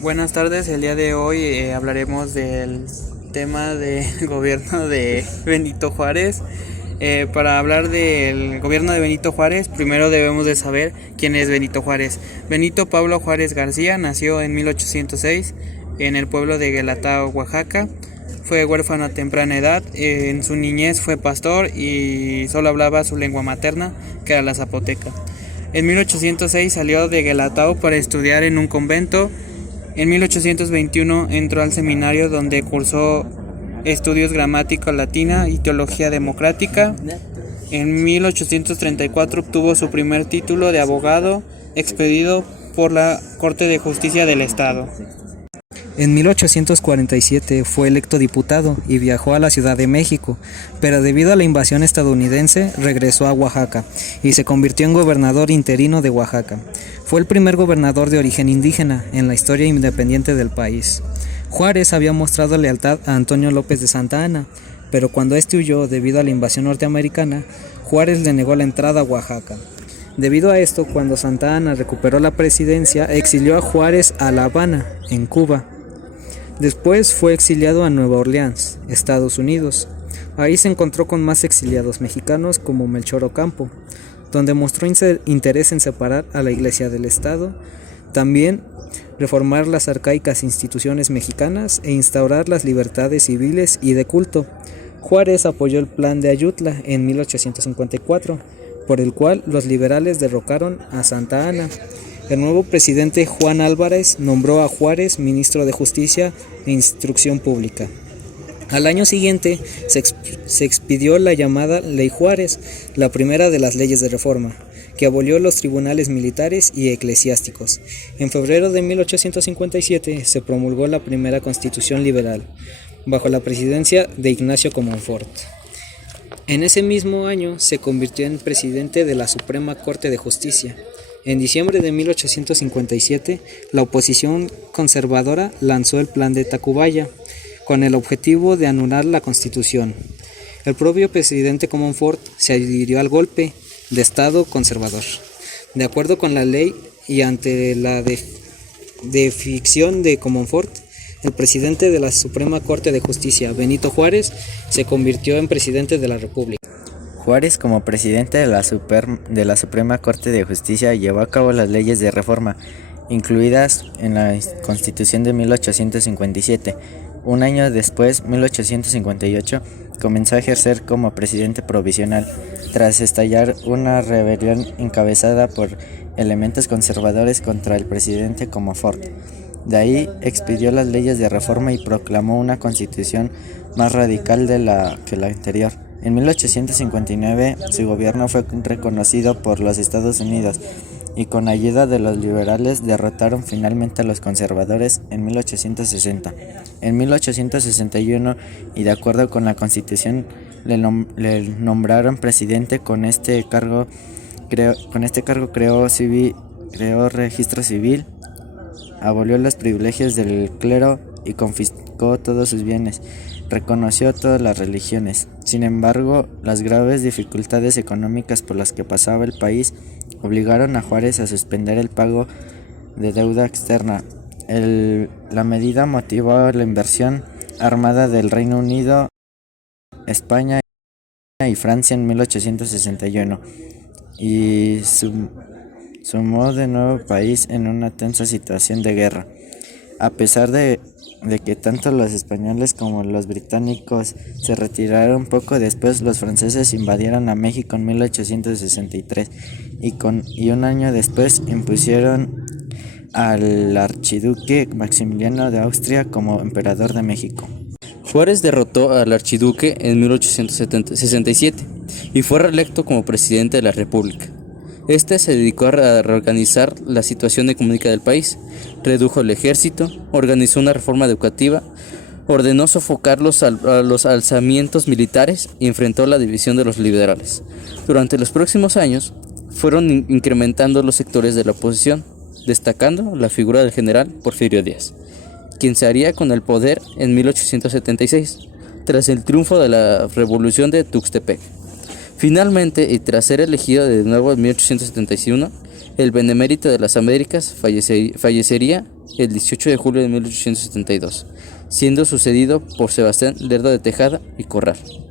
Buenas tardes, el día de hoy hablaremos del tema del gobierno de Benito Juárez. Para hablar del gobierno de Benito Juárez, primero debemos de saber quién es Benito Juárez. Benito Pablo Juárez García nació en 1806 en el pueblo de Guelatao, Oaxaca. Fue huérfano a temprana edad. En su niñez fue pastor y solo hablaba su lengua materna, que era la zapoteca. En 1806 salió de Guelatao para estudiar en un convento. En 1821 entró al seminario donde cursó estudios gramática latina y teología democrática. En 1834 obtuvo su primer título de abogado expedido por la Corte de Justicia del Estado. En 1847 fue electo diputado y viajó a la Ciudad de México, pero debido a la invasión estadounidense regresó a Oaxaca y se convirtió en gobernador interino de Oaxaca. Fue el primer gobernador de origen indígena en la historia independiente del país. Juárez había mostrado lealtad a Antonio López de Santa Anna, pero cuando este huyó debido a la invasión norteamericana, Juárez le negó la entrada a Oaxaca. Debido a esto, cuando Santa Anna recuperó la presidencia, exilió a Juárez a La Habana, en Cuba. Después fue exiliado a Nueva Orleans, Estados Unidos. Ahí se encontró con más exiliados mexicanos como Melchor Ocampo, donde mostró interés en separar a la Iglesia del Estado, también reformar las arcaicas instituciones mexicanas e instaurar las libertades civiles y de culto. Juárez apoyó el Plan de Ayutla en 1854, por el cual los liberales derrocaron a Santa Anna. El nuevo presidente Juan Álvarez nombró a Juárez ministro de Justicia e Instrucción Pública. Al año siguiente se expidió la llamada Ley Juárez, la primera de las leyes de reforma, que abolió los tribunales militares y eclesiásticos. En febrero de 1857 se promulgó la primera Constitución liberal, bajo la presidencia de Ignacio Comonfort. En ese mismo año se convirtió en presidente de la Suprema Corte de Justicia. En diciembre de 1857, la oposición conservadora lanzó el Plan de Tacubaya, con el objetivo de anular la Constitución. El propio presidente Comonfort se adhirió al golpe de Estado conservador. De acuerdo con la ley y ante la defección de Comonfort, el presidente de la Suprema Corte de Justicia, Benito Juárez, se convirtió en presidente de la República. Juárez, como presidente de la Suprema Corte de Justicia, llevó a cabo las leyes de reforma incluidas en la Constitución de 1857. Un año después, 1858, comenzó a ejercer como presidente provisional, tras estallar una rebelión encabezada por elementos conservadores contra el presidente Comonfort. De ahí expidió las leyes de reforma y proclamó una constitución más radical que la anterior. En 1859 su gobierno fue reconocido por los Estados Unidos y con ayuda de los liberales derrotaron finalmente a los conservadores en 1860. En 1861, y de acuerdo con la Constitución, le nombraron presidente. Con este cargo creó registro civil, abolió los privilegios del clero y confiscó todos sus bienes. Reconoció todas las religiones. Sin embargo, las graves dificultades económicas por las que pasaba el país obligaron a Juárez a suspender el pago de deuda externa. La medida motivó la inversión armada del Reino Unido, España y Francia en 1861 y sumó de nuevo al país en una tensa situación de guerra. A pesar de que tanto los españoles como los británicos se retiraron, poco después los franceses invadieron a México en 1863 y un año después impusieron al archiduque Maximiliano de Austria como emperador de México. Juárez derrotó al archiduque en 1867 y fue reelecto como presidente de la República. Este se dedicó a reorganizar la situación económica del país, redujo el ejército, organizó una reforma educativa, ordenó sofocar a los alzamientos militares y enfrentó la división de los liberales. Durante los próximos años, fueron incrementando los sectores de la oposición, destacando la figura del general Porfirio Díaz, quien se haría con el poder en 1876, tras el triunfo de la Revolución de Tuxtepec. Finalmente, y tras ser elegido de nuevo en 1871, El benemérito de las Américas fallecería el 18 de julio de 1872, siendo sucedido por Sebastián Lerdo de Tejada y Corral.